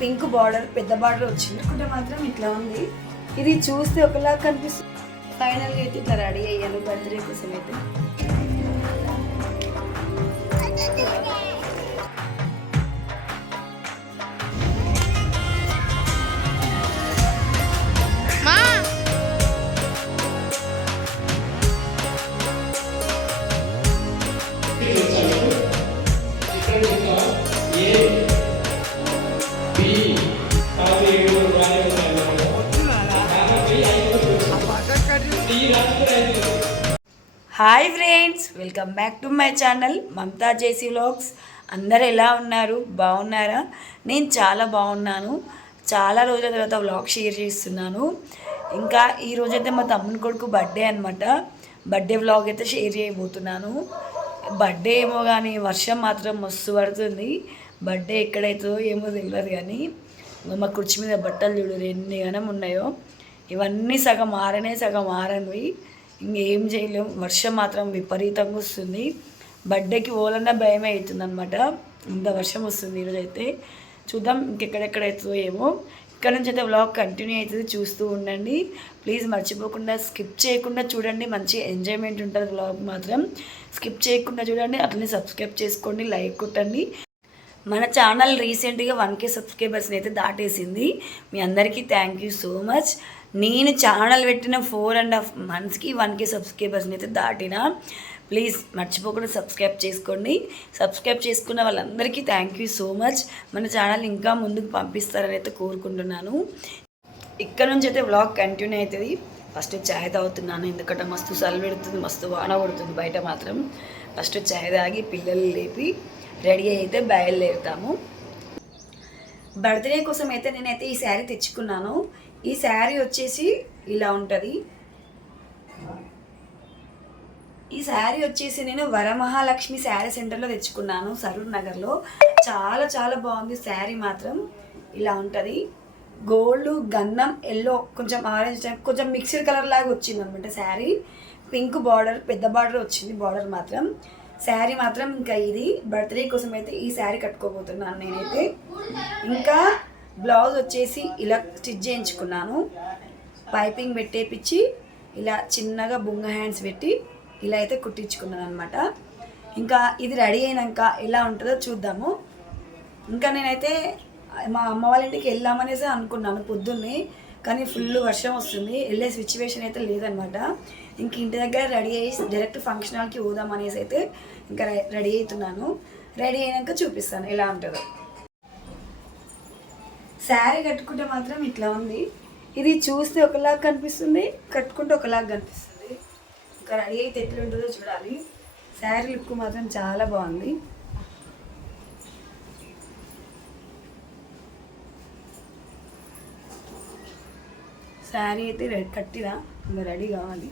Pink border, పెద్ద border వచ్చింది. అనుకుంటే మాత్రం ఇట్లా ఉంది. ఇది చూస్తే ఒకలా కనిపిస్తుంది. ఫైనల్గా అయితే ఇట్లా రెడీ అయ్యాను బర్త్డే కోసం అయితే. Hi friends, welcome back to my channel Mamata JC vlogs. అందరు ఎలా ఉన్నారు? బాగున్నారా? నేను చాలా బాగున్నాను. చాలా రోజుల తర్వాత వ్లాగ్ షేర్ చేస్తున్నాను. ఇంకా ఈరోజైతే మా తమ్ముని కొడుకు బర్త్డే అనమాట. బర్త్డే వ్లాగ్ అయితే షేర్ చేయబోతున్నాను. బర్త్డే ఏమో కానీ వర్షం మాత్రం మస్తు పడుతుంది. బర్త్డే ఎక్కడైతుందో ఏమో తెలియదు కానీ మా కుర్చీ మీద బట్టలు చూడు ఎన్ని గనం ఉన్నాయో. ఇవన్నీ సగం ఆరనే సగం ఆరనివి. ఇంకేం చేయలేం. వర్షం మాత్రం విపరీతంగా వస్తుంది. బర్త్డేకి పోవాలన్నా భయమే అవుతుంది అనమాట. ఇంత వర్షం వస్తుంది ఈరోజైతే. చూద్దాం ఇంకెక్కడెక్కడైతుందో ఏమో. ఇక్కడ నుంచి అయితే వ్లాగ్ కంటిన్యూ అవుతుంది, చూస్తూ ఉండండి ప్లీజ్. మర్చిపోకుండా స్కిప్ చేయకుండా చూడండి, మంచి ఎంజాయ్మెంట్ ఉంటుంది వ్లాగ్ మాత్రం. స్కిప్ చేయకుండా చూడండి, అట్లనే సబ్స్క్రైబ్ చేసుకోండి, లైక్ కొట్టండి. మన ఛానల్ రీసెంట్గా 1K సబ్స్క్రైబర్స్ని అయితే దాటేసింది. మీ అందరికీ థ్యాంక్ యూ సో మచ్. నేను ఛానల్ పెట్టిన 4.5 monthsకి 1K సబ్స్క్రైబర్స్ని అయితే దాటిన. ప్లీజ్ మర్చిపోకుండా సబ్స్క్రైబ్ చేసుకోండి. సబ్స్క్రైబ్ చేసుకున్న వాళ్ళందరికీ థ్యాంక్ యూ సో మచ్. మన ఛానల్ ఇంకా ముందుకు పంపిస్తారని అయితే కోరుకుంటున్నాను. ఇక్కడ నుంచి అయితే వ్లాగ్ కంటిన్యూ అవుతుంది. ఫస్ట్ చాయ్ తాగుతున్నాను, ఎందుకంటే మస్తు చలి పెడుతుంది, మస్తు వాన పడుతుంది బయట మాత్రం. ఫస్ట్ చాయ్ తాగి పిల్లలు లేపి రెడీ అయితే బయలుదేరుతాము. బర్త్డే కోసం అయితే నేనైతే ఈ శారీ తెచ్చుకున్నాను. ఈ శారీ వచ్చేసి ఇలా ఉంటుంది. ఈ శారీ వచ్చేసి నేను వరమహాలక్ష్మి శారీ సెంటర్లో తెచ్చుకున్నాను, సరూర్ నగర్లో. చాలా చాలా బాగుంది శారీ మాత్రం. ఇలా ఉంటుంది. గోల్డ్, గంధం, ఎల్లో, కొంచెం ఆరెంజ్, కొంచెం మిక్స్డ్ కలర్ లాగా వచ్చింది అనమాట శారీ. పింక్ బార్డర్, పెద్ద బార్డర్ వచ్చింది బార్డర్ మాత్రం. శారీ మాత్రం ఇంకా ఇది బర్త్డే కోసం అయితే ఈ శారీ కట్టుకోబోతున్నాను నేనైతే. ఇంకా బ్లౌజ్ వచ్చేసి ఇలా స్టిచ్ చేయించుకున్నాను. పైపింగ్ పెట్టేపించి ఇలా చిన్నగా బుంగ హ్యాండ్స్ పెట్టి ఇలా అయితే కుట్టించుకున్నాను అనమాట. ఇంకా ఇది రెడీ అయినాక ఎలా ఉంటుందో చూద్దాము. ఇంకా నేనైతే మా అమ్మ వాళ్ళ ఇంటికి వెళ్దామనేసి అనుకున్నాను పొద్దున్నే, కానీ ఫుల్ వర్షం వస్తుంది, వెళ్ళే సిచ్యువేషన్ అయితే లేదనమాట. ఇంక ఇంటి దగ్గర రెడీ అయ్యి డైరెక్ట్ ఫంక్షన్ హాల్కి పోదాం అనేసి అయితే ఇంకా రెడీ అవుతున్నాను. రెడీ అయినాక చూపిస్తాను ఎలా ఉంటుందో. శారీ కట్టుకుంటే మాత్రం ఇట్లా ఉంది. ఇది చూస్తే ఒకలాగా కనిపిస్తుంది, కట్టుకుంటే ఒకలాగా కనిపిస్తుంది. ఇంకా రెడీ అయితే ఎట్లుంటుందో చూడాలి. శారీ లుక్ మాత్రం చాలా బాగుంది. శారీ అయితే కట్టినా ఇంకా రెడీ కావాలి.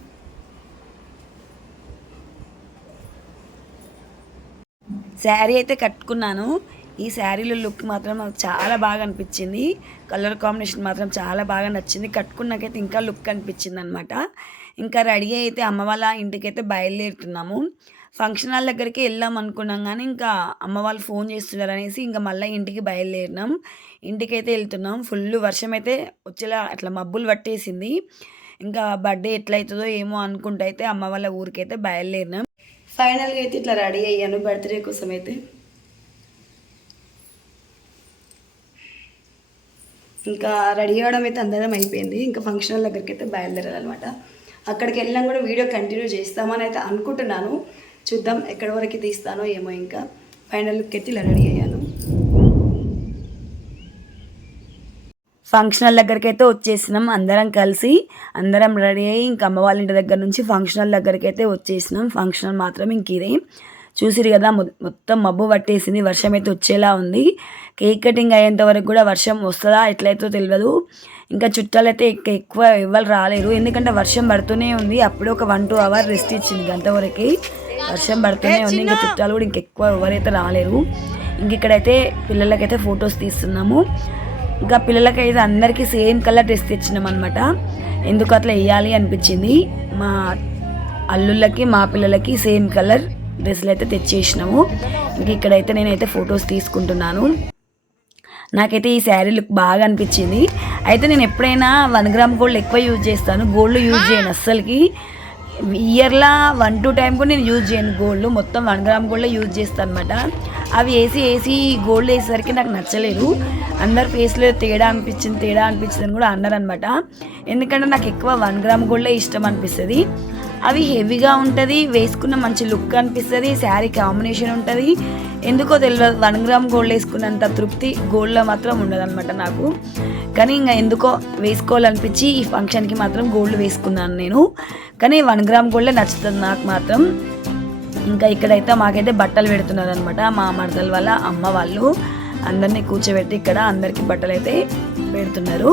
శారీ అయితే కట్టుకున్నాను. ఈ శారీలో లుక్ మాత్రం నాకు చాలా బాగా అనిపించింది. కలర్ కాంబినేషన్ మాత్రం చాలా బాగా నచ్చింది. కట్టుకున్నాకైతే ఇంకా లుక్ అనిపించింది అనమాట. ఇంకా రెడీ అయితే అమ్మ వాళ్ళ ఇంటికైతే బయలుదేరుతున్నాము. ఫంక్షన్ హాల్ దగ్గరికి వెళ్దాం అనుకున్నాం కానీ ఇంకా అమ్మ వాళ్ళు ఫోన్ చేస్తున్నారు అనేసి ఇంకా మళ్ళీ ఇంటికి బయలుదేరినాం. ఇంటికైతే వెళ్తున్నాం. ఫుల్ వర్షం అయితే వచ్చేలా అట్లా మబ్బులు పట్టేసింది. ఇంకా బర్త్డే ఎట్లయితుందో ఏమో అనుకుంటూ అయితే అమ్మ వాళ్ళ ఊరికైతే బయలుదేరినాం. ఫైనల్గా అయితే ఇట్లా రెడీ అయ్యాను బర్త్డే కోసం అయితే. ఇంకా రెడీ అవ్వడం అయితే అందరం అయిపోయింది. ఇంకా ఫంక్షన్ హాల్ దగ్గరికి అయితే బయలుదేరాలన్నమాట. అక్కడికి వెళ్ళినా కూడా వీడియో కంటిన్యూ చేస్తామని అయితే అనుకుంటున్నాను. చూద్దాం ఎక్కడి వరకు తీస్తానో ఏమో. ఇంకా ఫైనల్ లుక్ అయితే ఇలా రెడీ అయ్యాను. ఫంక్షన్ హాల్ దగ్గరికి అయితే వచ్చేసినాం అందరం కలిసి. అందరం రెడీ అయ్యి ఇంకా అమ్మ వాళ్ళ ఇంటి దగ్గర నుంచి ఫంక్షన్ హాల్ దగ్గరికి అయితే వచ్చేసినాం. ఫంక్షన్ హాల్ మాత్రం ఇంక ఇదే చూసిరు కదా, మొత్తం మబ్బు పట్టేసింది, వర్షం అయితే వచ్చేలా ఉంది. కేక్ కటింగ్ అయ్యేంత వరకు కూడా వర్షం వస్తుందా ఎట్లయితే తెలియదు. ఇంకా చుట్టాలు అయితే ఎక్కువ ఎవరు రాలేరు, ఎందుకంటే వర్షం పడుతూనే ఉంది. అప్పుడే ఒక 1-2 hours రెస్ట్ ఇచ్చింది, గంట వరకు వర్షం పడుతూనే ఉంది. ఇంకా చుట్టాలు కూడా ఇంకెక్కువ ఎవరైతే రాలేరు. ఇంక ఇక్కడైతే పిల్లలకైతే ఫొటోస్ తీస్తున్నాము. ఇంకా పిల్లలకైతే అందరికీ సేమ్ కలర్ డ్రెస్ తెచ్చినాం అనమాట. ఎందుకు అట్లా వేయాలి అనిపించింది. మా అల్లుళ్ళకి మా పిల్లలకి సేమ్ కలర్ డ్రెస్సులు అయితే తెచ్చేసినాము. ఇంక ఇక్కడైతే నేనైతే ఫొటోస్ తీసుకుంటున్నాను. నాకైతే ఈ శారీ లుక్ బాగా అనిపించింది. అయితే నేను ఎప్పుడైనా 1 గ్రామ్ గోల్డ్ ఎక్కువ యూజ్ చేస్తాను, గోల్డ్ యూజ్ చేయను అస్సలకి. ఇయర్లా 1-2 టైం కూడా నేను యూజ్ చేయను గోల్డ్, మొత్తం 1 గ్రామ్ గోల్డ్ యూజ్ చేస్తాను అనమాట. అవి వేసి గోల్డ్ వేసేసరికి నాకు నచ్చలేదు. అందరు ఫేస్లో తేడా అనిపించింది అని కూడా అన్నారు అనమాట. ఎందుకంటే నాకు ఎక్కువ 1 గ్రామ్ గోల్డే ఇష్టం అనిపిస్తుంది. అవి హెవీగా ఉంటుంది, వేసుకున్న మంచి లుక్ అనిపిస్తుంది, శారీ కాంబినేషన్ ఉంటుంది. ఎందుకో తెలియదు 1 గ్రామ్ గోల్డ్ వేసుకున్నంత తృప్తి గోల్డ్లో మాత్రం ఉండదు అనమాట నాకు. కానీ ఇంకా ఎందుకో వేసుకోవాలనిపించి ఈ ఫంక్షన్కి మాత్రం గోల్డ్ వేసుకున్నాను నేను. కానీ 1 గ్రామ్ గోల్డే నచ్చుతుంది నాకు మాత్రం. ఇంకా ఇక్కడైతే మాకైతే బట్టలు పెడుతున్నారు అనమాట. మా మరదల వాళ్ళ అమ్మ వాళ్ళు అందరినీ కూర్చోబెట్టి ఇక్కడ అందరికీ బట్టలు అయితే పెడుతున్నారు.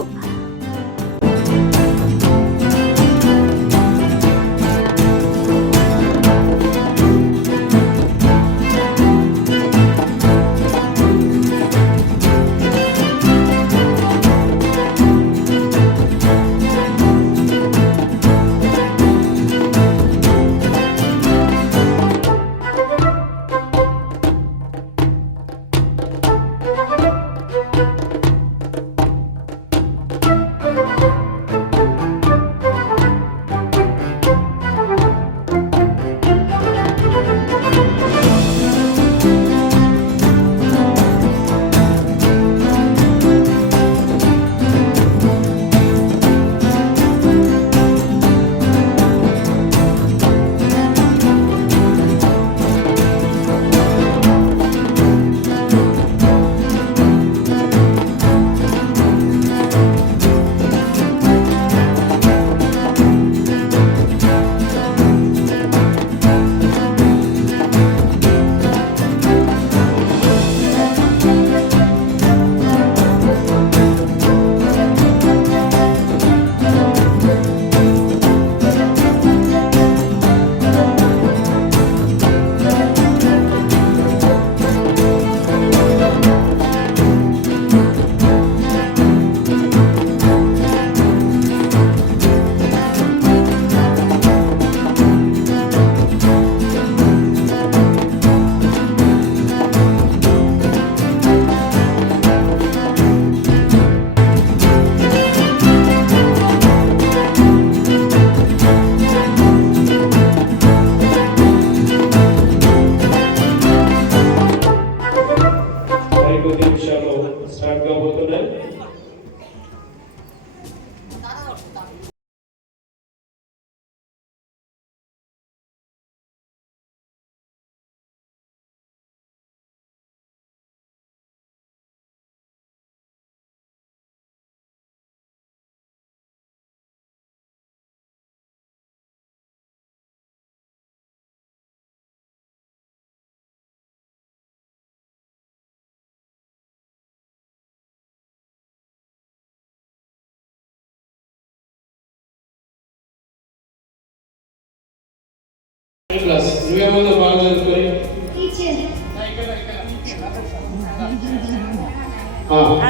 क्लास నువ్వేమో బాగా చదువుకొని టీచర్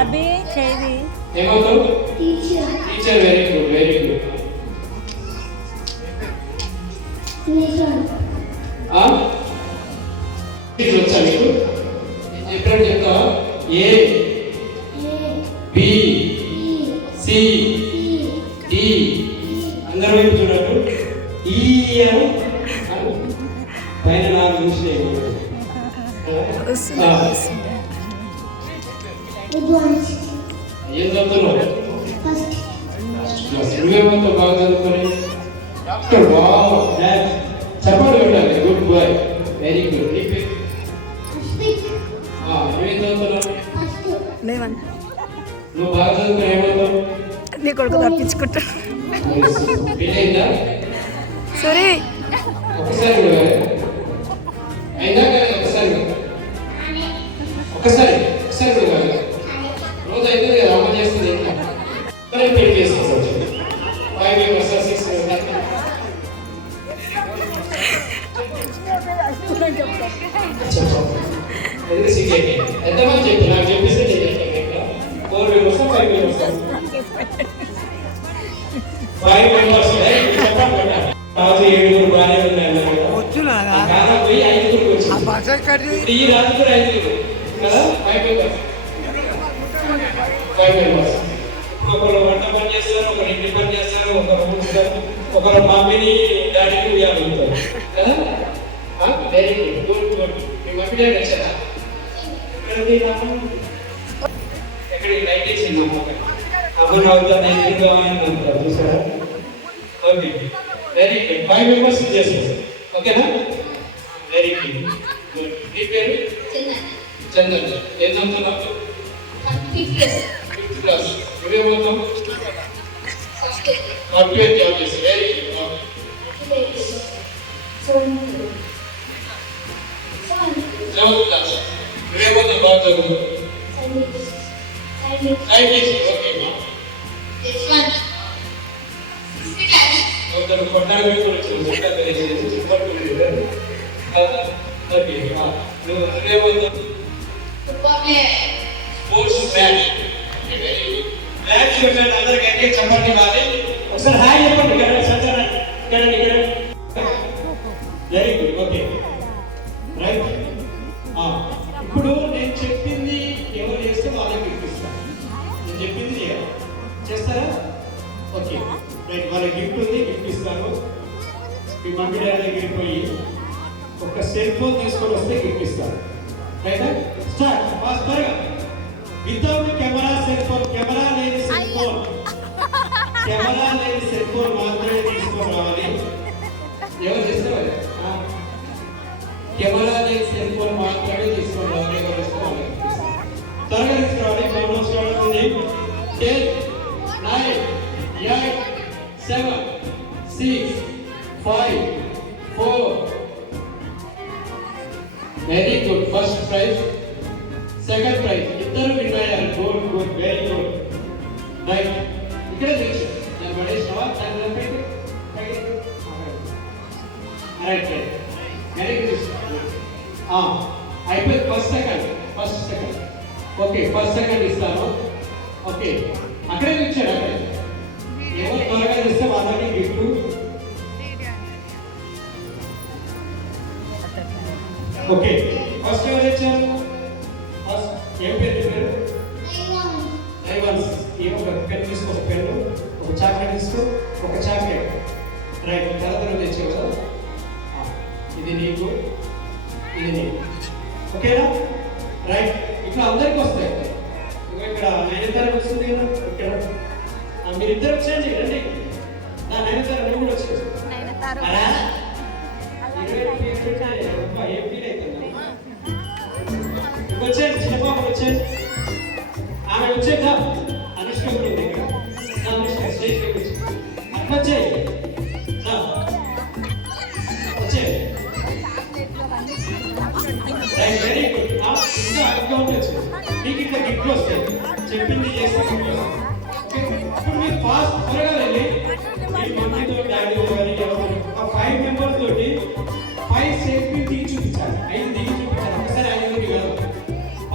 అబే చేది ఏమవుతావు టీచర్ టీచర్ వెరీ గుడ్ నిజం ఇది వచ్చా మీకు ఎప్పుడు చెప్తావా ఏ బి సి డి అందరూ వైపు చూడండి ఈ పైన నాకు చూసి ఏం చదువుతున్నావు ఫస్ట్ నువ్వేమంతా బాగా చదువుకొని డాక్టర్ వావ్ చెప్పండి పెట్టాలి గుడ్ బాయ్ వెరీ గుడ్ నువ్వేం చదువుతున్నావు లేవన్న నువ్వు బాగా చదువుకుని ఏమవుతావు నీ కొడుకు తప్పించుకుంటా పెళ్ళైందా సరే ఒకసారి కూడా అయినా కానీ ఒకసారి కూడా రోజు అయితే కదా అమ్మ చేస్తుంది పెళ్లి చేసుకోవచ్చు 5 years 6 years ఎంతమంది చెప్పి నాకు చెప్పేసి 4 years 5 years 5 members చెప్పండి రాజు 7 బాగానే ఉన్నాయి పోయి 5 వచ్చి ఈ రాజు 5 కదా 5 members 5 members. ఒకరు వంట పని చేస్తారు, ఒకరు ఇంటి పని చేస్తారు, ఒకరు ఊరుస్తారు, ఒకరు మమ్మీని డాడీని ఉయ్యాలుతారు కదా. Very good good good. మీ మమ్మీ డాడీ వచ్చారా? ఎక్కడ లైట్ వేసింది అమ్మ నవ్వుతాను ఎదురుగా అంటారు చూసారా. Okay very good. 5 members చేస్తారు ఓకేనా. Very good good. మీ పేరు? చందన్. ఏం చదువుతున్నావు? 5th class. నువ్వేమవుతావు? సాఫ్ట్వేర్ జాబ్ చేసి. Very good. 7th class. నువ్వేమవుతావు? బాగా చదువు. సైంటిస్ట్. ఓకే మా ఒకరు కొట్టాలి కూడా వచ్చారు. ఓకే నువ్వేమవుతావు? Sports man. మ్యాచ్ చూడండి అందరికి అయితే చెప్పండివాలి. ఒకసారి హాయ్ చెప్పండి. Very good. Okay right. ఇప్పుడు నేను చెప్పింది ఎవరు చేస్తే వాళ్ళకి ఇప్పిస్తాను. నేను చెప్పింది చేయాలి. చేస్తారా? Okay right. వాళ్ళకి గిఫ్ట్ ఉంది, గిఫ్ట్ ఇస్తాను. మీ మమ్మీ డాడీ దగ్గరికి పోయి ఒక సెల్ ఫోన్ తీసుకొని వస్తే గిఫ్ట్ ఇస్తాను. రైట్ స్టార్ట్ ఫాస్ట్ త్వరగా. Without camera cell phone. Camera లేని సెల్ ఫోన్. కెమెరా లేని సెల్ ఫోన్ మాత్రమే తీసుకొని రావాలి. ఎవరు చేస్తారు? కెమెరా లేని సెల్ ఫోన్ మాత్రమే తీసుకొని రావాలి. ఎవరు తీసుకోవాలి? త్వరగా తీసుకురావాలి. గవర్నమెంట్ స్టార్ట్ అవుతుంది. 10 9 8 7 6 5 4. Very good. First prize, second prize ఇద్దరు విన్ అయ్యారు. Good good. Very good. Right. ఇక్కడ తెలుసు నేను పడేసావా? Right right. Very good. అయిపోయింది. First second. Okay first second ఇస్తాను. ఓకే అక్కడే ఇచ్చాడు. అక్కడే ఎవరు త్వరగా ఇస్తే వాళ్ళకి గిఫ్ట్. ఓకే ఫస్ట్ ఎవరు ఇచ్చారు? ఫస్ట్ ఏం పేరు? ఐవన్స్. ఏమో ఒక పెన్ తీసుకో. ఒక పెన్ను, ఒక చాక్లెట్ తీసుకో. ఒక చాక్లెట్. రైట్. తరతరం తెచ్చావు కదా. ఇది నీకు, ఇది నీకు. ఓకేనా? రైట్. ఇట్లా అందరికి వస్తాయి. ఇక్కడ 9 తారీఖు వస్తుంది కదా. ఇక్కడ మీరిద్దరు వచ్చేయండి. రండి. 9 తారీఖు నువ్వు కూడా వచ్చేసి. వచ్చేది చిన్నపాప వచ్చేది. ఆమె వచ్చేద్దా? అనుష్క ఉంది ఇక్కడ. అనుష్క స్టేజ్ వచ్చి అట్లా వచ్చేది. వచ్చేది. Very good. ఇంకా అడ్గా ఉండొచ్చు. మీకు ఇంకా గిఫ్ట్ వస్తాయి. చెప్పింది చేస్తే గిఫ్ట్ వస్తాయి. ఇప్పుడు మీరు ఫాస్ట్ త్వరగా వెళ్ళి మీ మమ్మీతో డాడీతో కానీ ఒక 5 మెంబర్స్ తోటి 5 సెల్ఫీలు దిగి చూపించాలి. 5 దిగి చూపించాలి. ఒకసారి 5 కాదు,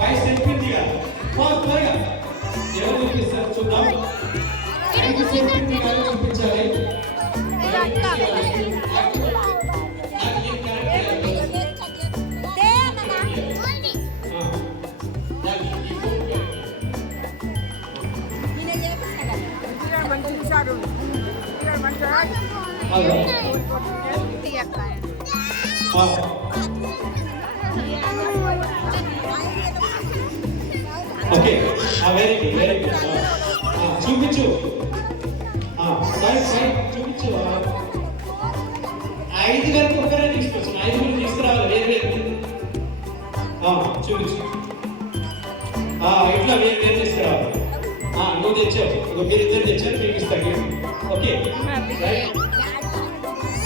5 సెల్ఫీలు దిగాలి. ఫాస్ట్ త్వరగా. ఎవరు చూపిస్తారు చూద్దాం. 5 సెల్ఫీలు దిగాలి, చూపించాలి. Okay very good. Very good. చూపించు. చూపించు. 5 గంటలకు ఒకరే తీసుకొచ్చు. 5 తీసుకురావాలి. వేరు వేరు చూపించు. ఇట్లా వేరు వేరు తీసుకురావాలి. నువ్వు తెచ్చావు. మీరిద్దరు తెచ్చారు. మీకు ఇస్తాను. ఓకే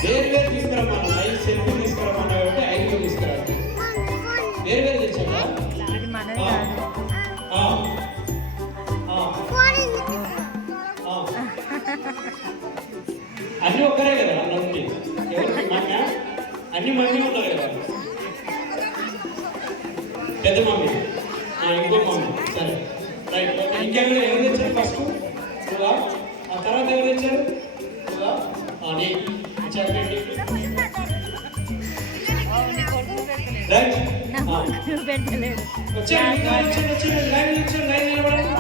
వేరు వేరు తీసుకురమ్మన్నా. 5 సెల్ఫీ తీసుకురమ్మన్నా కాబట్టి 5 తీసుకురావాలి. వేరు వేరు తెచ్చావా? అన్ని ఒక్కరే కదా. అన్నీ మమ్మీ, అన్ని మమ్మీ ఉన్నారు కదా. పెద్ద మమ్మీ, ఇంకో మమ్మీ. సరే రైట్. ఇంకెవరు ఎవరు తెచ్చారు? ఫస్ట్ ఆ తర్వాత ఎవరు తెచ్చారు? చాక్లెట్. రైట్. వచ్చాడు. లైన్ నిలబడండి.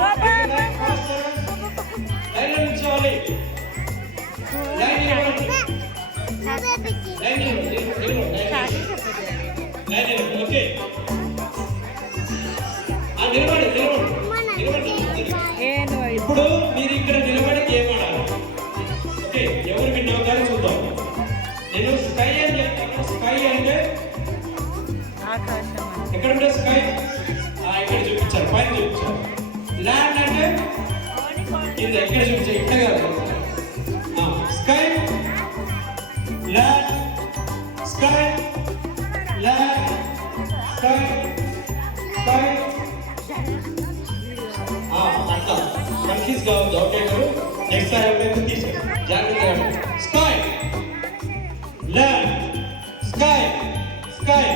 ఇప్పుడు మీరు ఇక్కడ నిలబడి గేమ్ ఆడాలి. ఓకే, ఎవరు విన్ అవుతారో చూద్దాం. నేను స్కై అని చెప్తాను. స్కై అంటే ఎక్కడ ఉంటే స్కై ఇక్కడ చూపించారు, పైన చూపించారు. ల్యాండ్ అంటే ఇది ఎక్కడ చూపించారు, ఇక్కడ కాదు. Sky land, sky land, sky sky. అట్లా కన్ఫ్యూజ్ కావద్దు. ఓకే గారు, నెక్స్ట్ సారి ఎవరైతే తీసుకోండి జాగ్రత్తగా. Sky land, sky sky.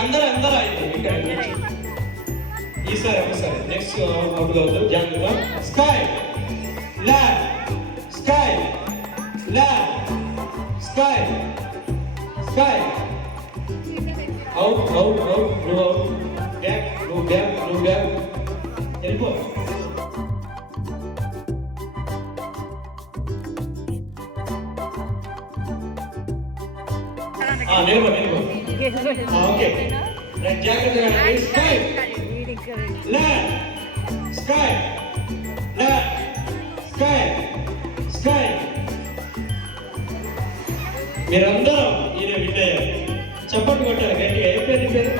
అందరూ అయితే ఇక్కడ ఈసారి ఒకసారి నెక్స్ట్ అవుట్ కావద్దు, జాగ్రత్తగా. Sky land, sky land, sky sky. Out out out. నువ్వు అవుట్. గ్యాప్, నువ్వు గ్యాప్, నువ్వు గ్యాప్. వెళ్ళిపో. నిలబో నిలబో. ఓకే, జాగ్రత్తగా. Sky land, sky land, sky sky. మీరందరూ ఈయన విన్ అయ్యారు. చప్పట్లు కొట్టారు గట్టిగా. ఏ పేరు పేరు?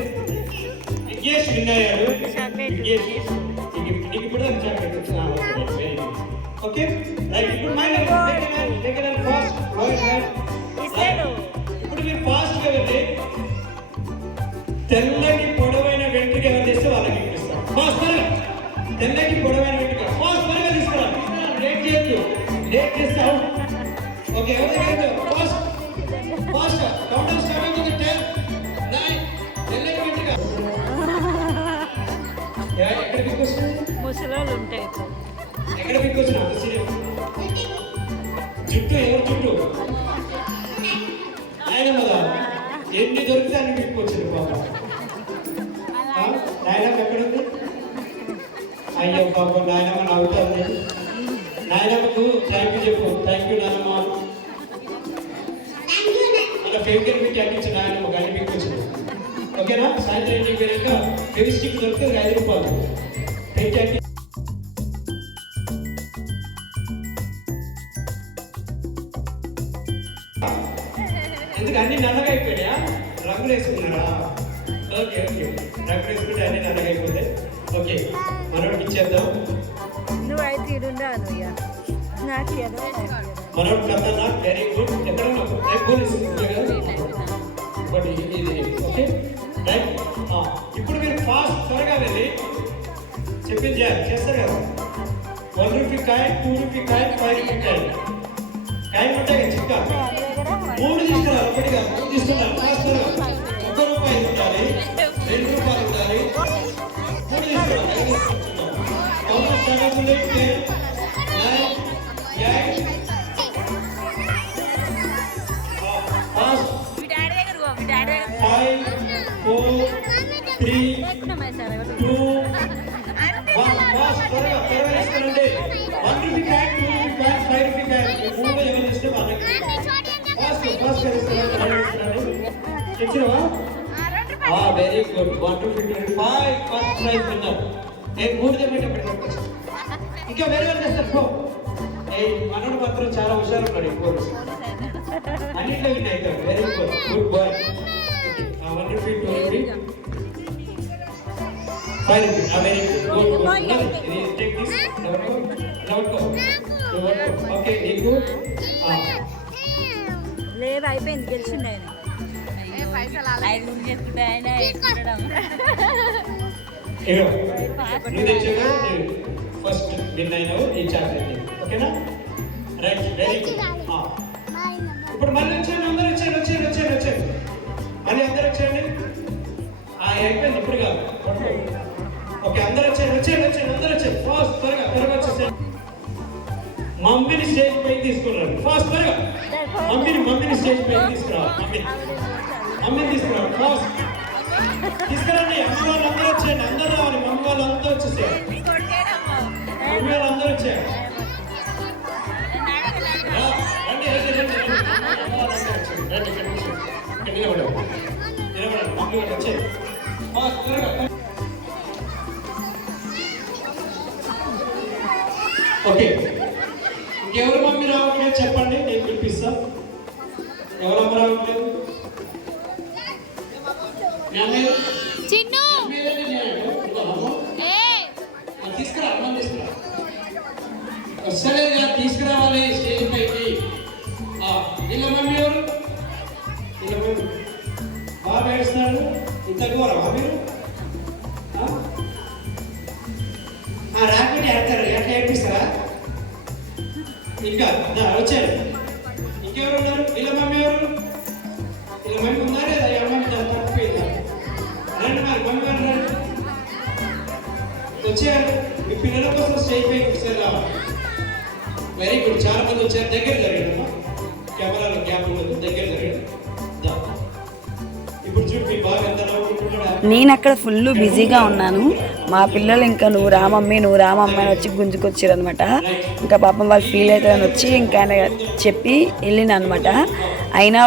విఘ్నేష్ విన్ అయ్యాడు. విఘ్నేష్ నీకు ఇప్పుడు ఓకే రైట్. ఇప్పుడు ఫాస్ట్. ఇప్పుడు మీరు ఫాస్ట్గా వెళ్ళి తెల్లటి పొడవైన వెంట్రుక ఎవరు చేస్తే వాళ్ళకి ఇప్పిస్తాం. ఫాస్ట్ త్వరగా. తెల్లటి పొడవైన వెంట్రుక ఫాస్ట్ త్వరగా తీసుకురా. లేట్ చేయొద్దు. లేట్ చేస్తావు. ఓకే, ఎవరు ఫాస్ట్ ఫాస్ట్. కౌంటర్ స్టార్ట్ అవుతుంది. 10 9. తెల్లటి వెంట్రుక ఎక్కడ పిక్కొస్తుంది? ముసలాలు ఉంటాయి. ఎక్కడ పిక్కొచ్చిన జుట్టు? ఎవరు జుట్టు? ఆయన కదా ఎన్ని దొరికితే అన్ని పిక్కొచ్చారు పాప. నాయనమ్మ ఎక్కడుంది? అయ్యో పాప, నాయనమ్మ నవ్వుతుంది. నాయనమ్మకు థ్యాంక్ యూ చెప్పు. థ్యాంక్ యూ నాయనమ్మ. మన ఫేవరెట్ పెట్టి అట్టించు నాయనమ్మ అన్ని పిక్కొచ్చింది. ఓకేనా? సాయంత్రం ఇంటికి వెళ్ళాక ఫెవిస్టిక్ దొరికితే 5 రూపాయలు పెట్టి అట్టి. ఎందుకు అన్ని నల్లగా అయిపోయినాయా? రంగులు వేసుకున్నారా? ఓకే ఓకే, రంగులు వేసుకుంటే అన్ని నల్లగా అయిపోతాయి. ఓకే, మనోడికి ఇచ్చేద్దాం. నువ్వైతే ఇడుండాను ఇక నాకు మనోడు కథనా వెరీ గుడ్. ఎక్కడ ఉన్నావు? పోలీసు బట్ ఇది ఓకే రైట్. ఇప్పుడు మీరు ఫాస్ట్ త్వరగా వెళ్ళి చెప్పింది చేస్తారు కదా. 1 rupee coin, 2 rupee coin, 5 rupee coin. Coin ఉంటాయి కదా చిక్క. 3 తీసుకున్నారు. ఒకటిగా 3 తీసుకున్నారు. ఫాస్ట్ త్వరగా. 1 రూపాయి ఉండాలి, 2 రూపాయలు ఉండాలి. 3 తీసుకున్నారు. కౌంటర్ స్టార్ట్ అవుతుంది. 10 9 8. ఫాస్ట్ 5 4 3 2 1. ఫాస్ట్ త్వరగా త్వరగా తీసుకురండి. 1 rupee coin, 2 rupee coin, 5 rupee coin. ఈ 3 ఎవరు ఇస్తే వాళ్ళకి ఫాస్ట్ ఫాస్ట్ తీసుకురండి. తెచ్చినవా? Very good. 1 rupee 25 first prize winner. నేను 3 చెప్పేటప్పుడు ఇంకా వేరే వాళ్ళు చేస్తారు. పో. మనోడు మాత్రం చాలా హుషారు ఉన్నాడు. పోలీసు అన్నింటిలో విన్ అవుతాడు. Very good, good boy. 1 rupee 2 rupee 5 rupee. Very good, good. Take this. Okay, నీకు లేదు అయిపోయింది. గెలిచిండు ఆయన. నువ్వు తెచ్చావు ఫస్ట్ విన్ అయినావు. ఈ చాక్లెట్ ఓకేనా? Right, very good. ఇప్పుడు మళ్ళీ వచ్చాను. అందరూ వచ్చాను వచ్చాను వచ్చాను వచ్చాను మళ్ళీ అందరూ వచ్చాయండి. అయిపోయింది ఇప్పుడు కాదు. ఓకే, అందరూ వచ్చాను వచ్చాను వచ్చాను అందరూ వచ్చాను. ఫాస్ట్ త్వరగా త్వరగా వచ్చేసాను. మమ్మీని స్టేజ్ పైకి తీసుకున్నాడు. ఫాస్ట్ త్వరగా మమ్మీని స్టేజ్ పైకి తీసుకురావాలి. మమ్మీని తీసుకురావాలి. ఫాస్ట్ తీసుకురండి. అమ్మ వాళ్ళు అందరూ వచ్చేయండి. అందరూ రావాలి. మమ్మీ వాళ్ళు అంతా వచ్చేసారు. మమ్మీ వాళ్ళు అందరూ వచ్చారు. రండి రండి రండి రండి. నిలబడండి. మమ్మీ వాళ్ళు వచ్చారు. ఫాస్ట్ త్వరగా ఓకే, ఇంకెవరు మమ్మీ రావట్లేదు చెప్పండి, నేను పిలిపిస్తా. ఎవరమ్మ రావట్లేదు? చిన్ను తీసుకురా, అమ్మ తీసుకురా. వస్తలేదు, తీసుకురావాలి స్టేజ్ పైకి. వీళ్ళ మమ్మీ ఎవరు? వీళ్ళ మమ్మీ బాగా ఏడుస్తున్నాడు. ఇంత ఘోరమా మీరు? రాకపోతే ఏడతారు, ఎట్లా ఏడిపిస్తారా? ఇంకా వచ్చారు. ఇంకెవరు ఉన్నారు? వీళ్ళ మమ్మీ ఎవరు? వీళ్ళ మమ్మీ ఉన్నారా లేదా? ఈ అమ్మాయి తప్పిపోయిందా? రండి మరి మమ్మీ గారు రండి. వచ్చారు. మీ పిల్లల కోసం స్టేజ్ పైకి ఒకసారి రావాలి. వెరీ గుడ్, చాలా మంది వచ్చారు. దగ్గర జరగండి, కెమెరాలో గ్యాప్ ఉండదు, దగ్గర జరగండి. ఇప్పుడు చూడు మీ బాగా ఎంత నవ్వుకుంటున్నాడా. నేను అక్కడ ఫుల్ బిజీగా ఉన్నాను. మా పిల్లలు ఇంకా నువ్వు రామమ్మీ అని వచ్చి గుంజుకొచ్చారు అనమాట. ఇంకా పాపం వాళ్ళు ఫీల్ అవుతారని వచ్చి ఇంకా ఆయన చెప్పి వెళ్ళిన అనమాట. అయినా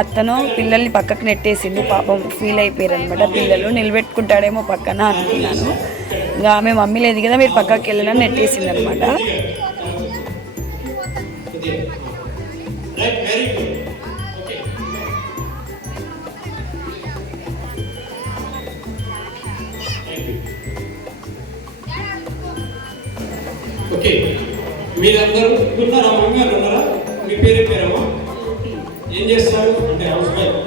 అతను పిల్లల్ని పక్కకు నెట్టేసిండు. పాపం ఫీల్ అయిపోయారు అనమాట. పిల్లలు నిలబెట్టుకుంటాడేమో పక్కన అనుకున్నాను. ఇంకా ఆమె మమ్మీ లేదు కదా, మీరు పక్కకి వెళ్ళినని నెట్టేసింది అనమాట. ఓకే, మీరందరూ ఉన్నారా? మమ్మీ గారు ఉన్నారా? మీ పేరు పేరమ్మా? ఏం చేస్తారు? అంటే హౌస్ వైఫ్.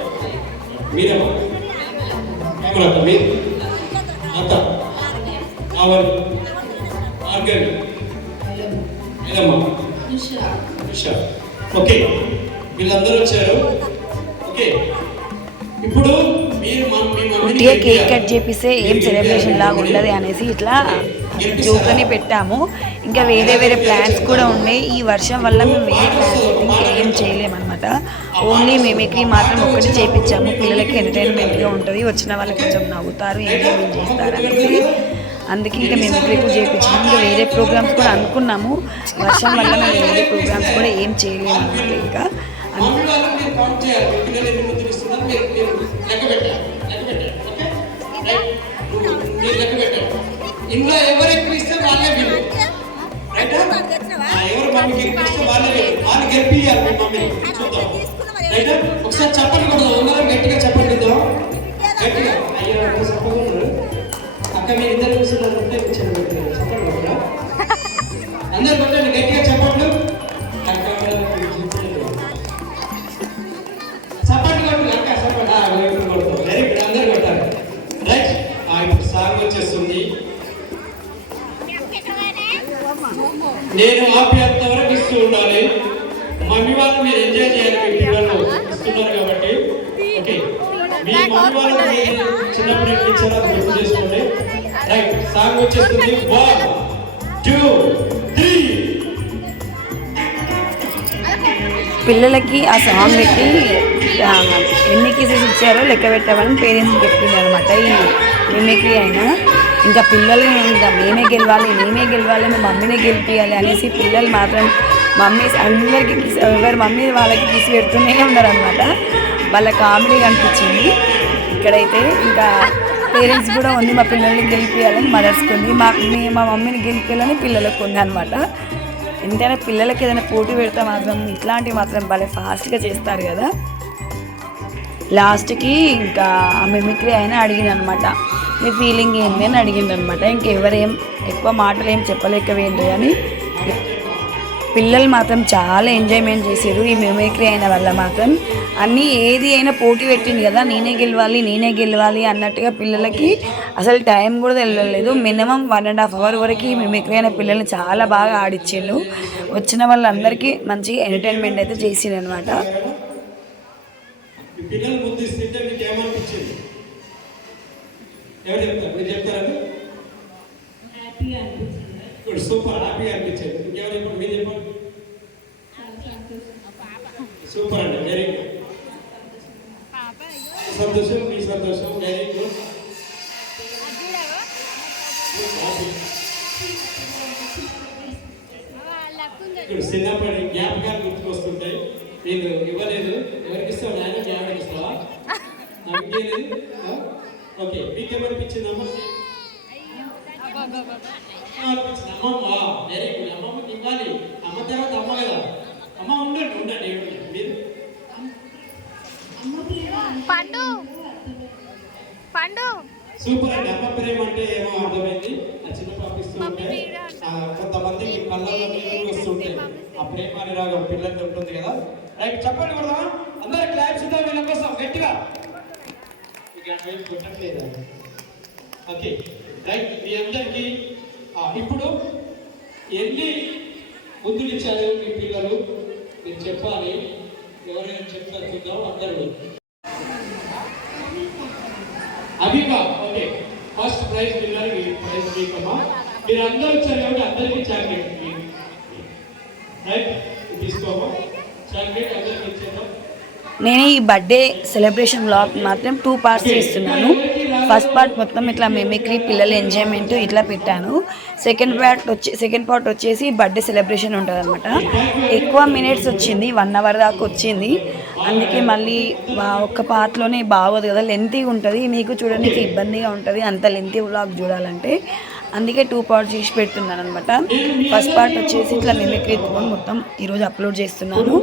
మీరమ్మా? ఏమన్నా మీరు? అత్త ఆవర్ ఆర్గన్ ఏదమ్మా? ఉషా. ఓకే, వీళ్ళందరూ వచ్చారు. ఓకే, ఇప్పుడు మీరు ఉట్టిగా కేక్ కట్ చేపిస్తే ఏం సెలబ్రేషన్ లాగా ఉండదు అనేసి ఇట్లా జోకని పెట్టాము. ఇంకా వేరే వేరే ప్లాన్స్ కూడా ఉన్నాయి. ఈ వర్షం వల్ల మేము వేరే ప్లాన్స్ ఇంకా ఏం చేయలేమన్నమాట. ఓన్లీ మిమిక్రీ మాత్రం ఒక్కటి చేయించాము. పిల్లలకి ఎంటర్టైన్మెంట్గా ఉంటుంది, వచ్చిన వాళ్ళు కొంచెం నవ్వుతారు, ఎంజాయ్మెంట్ చేస్తారు అనేసి. అందుకే ఇంకా మిమిక్రీ కూడా చేయించాము. ఇంకా వేరే ప్రోగ్రామ్స్ కూడా అనుకున్నాము. వర్షం వల్ల మేము వేరే ప్రోగ్రామ్స్ కూడా ఏం చేయలేము అన్నమాట. ఇంకా ఇంట్లో ఎవరు ఎక్కువ ఇస్తే వాళ్ళే వీళ్ళు. ఎవరు మమ్మీకి ఎక్కువ ఇస్తే వాళ్ళే వీళ్ళు. వాళ్ళు గెలిపియాలి మీ మమ్మీని. చూద్దాం. రైట్, ఒకసారి చెప్పండి కూడా అందరం గట్టిగా చెప్పండి. గట్టిగా అయ్యో చెప్పకుండా అక్క మీరు ఇద్దరు కూర్చున్నారు అంటే చెప్పండి కూడా అందరు కొట్టండి, గట్టిగా చెప్పండి. చప్పట్లు కొట్టు అక్క, చప్పట్లు కొడతాం. వెరీ గుడ్, అందరు కొట్టారు. రైట్, ఇప్పుడు సాంగ్ వచ్చేస్తుంది. నేను ఆపేంత వరకు ఇస్తూ ఉండాలి. మమ్మీ వాళ్ళు మీరు ఎంజాయ్ చేయాలి. మీ పిల్లలు ఇస్తున్నారు కాబట్టి. ఓకే, మీ మమ్మీ వాళ్ళు మీరు చిన్నప్పుడు ఇచ్చారో గుర్తు చేసుకోండి. రైట్, సాంగ్ వచ్చేస్తుంది. 1 2 3. పిల్లలకి ఆ సాంగ్ పెట్టి ఎన్ని కేసెస్ ఇచ్చారో లెక్క పెట్టామని పేరెంట్స్ చెప్పింది అనమాట. ఈ మిమిక్రీ అయినా ఇంకా పిల్లలు ఇంకా మేమే గెలవాలి మా మమ్మీనే గెలిపియాలి అనేసి పిల్లలు మాత్రం మమ్మీ అందరికీ ఎవరి మమ్మీ వాళ్ళకి తీసి పెడుతూనే ఉన్నారనమాట. వాళ్ళ కామెడీ అనిపించింది. ఇక్కడైతే ఇంకా పేరెంట్స్ కూడా ఉంది మా పిల్లల్ని గెలిపియాలని మదర్స్కి ఉంది, మా మమ్మీని గెలిపియాలని పిల్లలకు ఉంది అనమాట. ఎంతైనా పిల్లలకి ఏదైనా పోటీ పెడితే మాత్రం ఇట్లాంటివి మాత్రం భలే ఫాస్ట్గా చేస్తారు కదా. లాస్ట్కి ఇంకా ఆ మిమిక్రీ అయినా అడిగింది అనమాట, మీ ఫీలింగ్ ఏంటి అని అడిగింది అనమాట. ఇంకెవరేం ఎక్కువ మాటలు ఏం చెప్పలేకపోయింది కానీ పిల్లలు మాత్రం చాలా ఎంజాయ్మెంట్ చేశారు ఈ మిమిక్రీ అయిన వల్ల మాత్రం. అన్నీ ఏది అయినా పోటీ పెట్టింది కదా, నేనే గెలవాలి అన్నట్టుగా పిల్లలకి అసలు టైం కూడా తెలియలేదు. మినిమం 1.5 hours వరకు ఈ మిమిక్రీ అయిన పిల్లల్ని చాలా బాగా ఆడిచ్చిండు. వచ్చిన వాళ్ళందరికీ మంచిగా ఎంటర్టైన్మెంట్ అయితే చేసిండు అనమాట. పిల్లలు ముందు ఇస్తుంటే మీకు ఏమనిపించింది? ఎవరు చెప్తారు? మీరు చెప్తారా? హ్యాపీగా అనిపించింది. గుడ్, సూపర్, హ్యాపీగా అనిపించింది. ఇంకెవరు చెప్పండి? మీరు చెప్పండి. సూపర్ అండి, వెరీ గుడ్. సంతోషం, మీ సంతోషం, వెరీ గుడ్. ఇప్పుడు చిన్నప్పటి జ్ఞాపకాలు గుర్తుకొస్తుంటాయి. నేను ఇవ్వలేదు, ఎవరికి ఇస్తావు? నాయన జ్ఞాపకం ఇస్తావా? నాకు ఇవ్వలేదు. ఓకే, మీకేమనిపించింది అమ్మ? అనిపించింది అమ్మమ్మ వెరీ గుడ్ అమ్మమ్మకి ఇవ్వాలి అమ్మ తర్వాత అమ్మ కదా అమ్మ ఉండండి ఉండండి మీరు పండు పండు సూపర్ అండి అమ్మ ప్రేమ అంటే ఏమో అర్థమైంది ఆ చిన్న పాపిస్తూ ఉంటే కొంతమందికి కళ్ళల్లో నీళ్ళు వస్తుంటాయి ఆ ప్రేమ అనురాగం పిల్లలకి ఉంటుంది కదా రైట్ చెప్పండి కూడా అందరూ క్లాప్స్ ఇద్దాం వీళ్ళ కోసం గట్టిగా కొట్టట్లేదు ఓకే రైట్ మీ అందరికీ ఇప్పుడు ఎన్ని ముద్దులు ఇచ్చారు మీ పిల్లలు మీరు చెప్పాలి ఎవరైనా చెప్తారు చూద్దాం అందరూ Abhika okay first prize winner prize మీకమ్మా మీరు అందరూ వచ్చారు కాబట్టి అందరికీ చాక్లెట్ రైట్ తీసుకోమా చాక్లెట్ అందరికీ ఇచ్చేద్దాం. నేను ఈ బర్త్డే సెలబ్రేషన్ వ్లాగ్ మాత్రం 2 పార్ట్స్ చేస్తున్నాను. ఫస్ట్ పార్ట్ మొత్తం ఇట్లా మిమిక్రీ పిల్లల ఎంజాయ్మెంట్ ఇట్లా పెట్టాను. సెకండ్ పార్ట్ వచ్చేసి బర్త్డే సెలబ్రేషన్ ఉంటుంది అనమాట. ఎక్కువ మినిట్స్ వచ్చింది, 1 అవర్ దాకా వచ్చింది. అందుకే మళ్ళీ ఒక్క పార్ట్లోనే బాగోదు కదా, లెంతీగా ఉంటుంది, మీకు చూడడానికి ఇబ్బందిగా ఉంటుంది అంత లెంతీ వ్లాగ్ చూడాలంటే. అందుకే 2 పార్ట్స్ చేసి పెడుతున్నాను అనమాట. ఫస్ట్ పార్ట్ వచ్చేసి ఇట్లా మిమిక్రీ మొత్తం ఈరోజు అప్లోడ్ చేస్తున్నాను.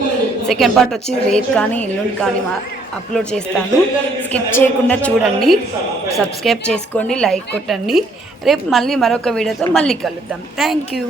సెకండ్ పార్ట్ వచ్చి రేపు కానీ ఎల్లుండి కానీ అప్లోడ్ చేస్తాను. స్కిప్ చేయకుండా చూడండి, సబ్స్క్రైబ్ చేసుకోండి, లైక్ కొట్టండి. రేపు మళ్ళీ మరొక వీడియోతో మళ్ళీ కలుద్దాం. Thank you.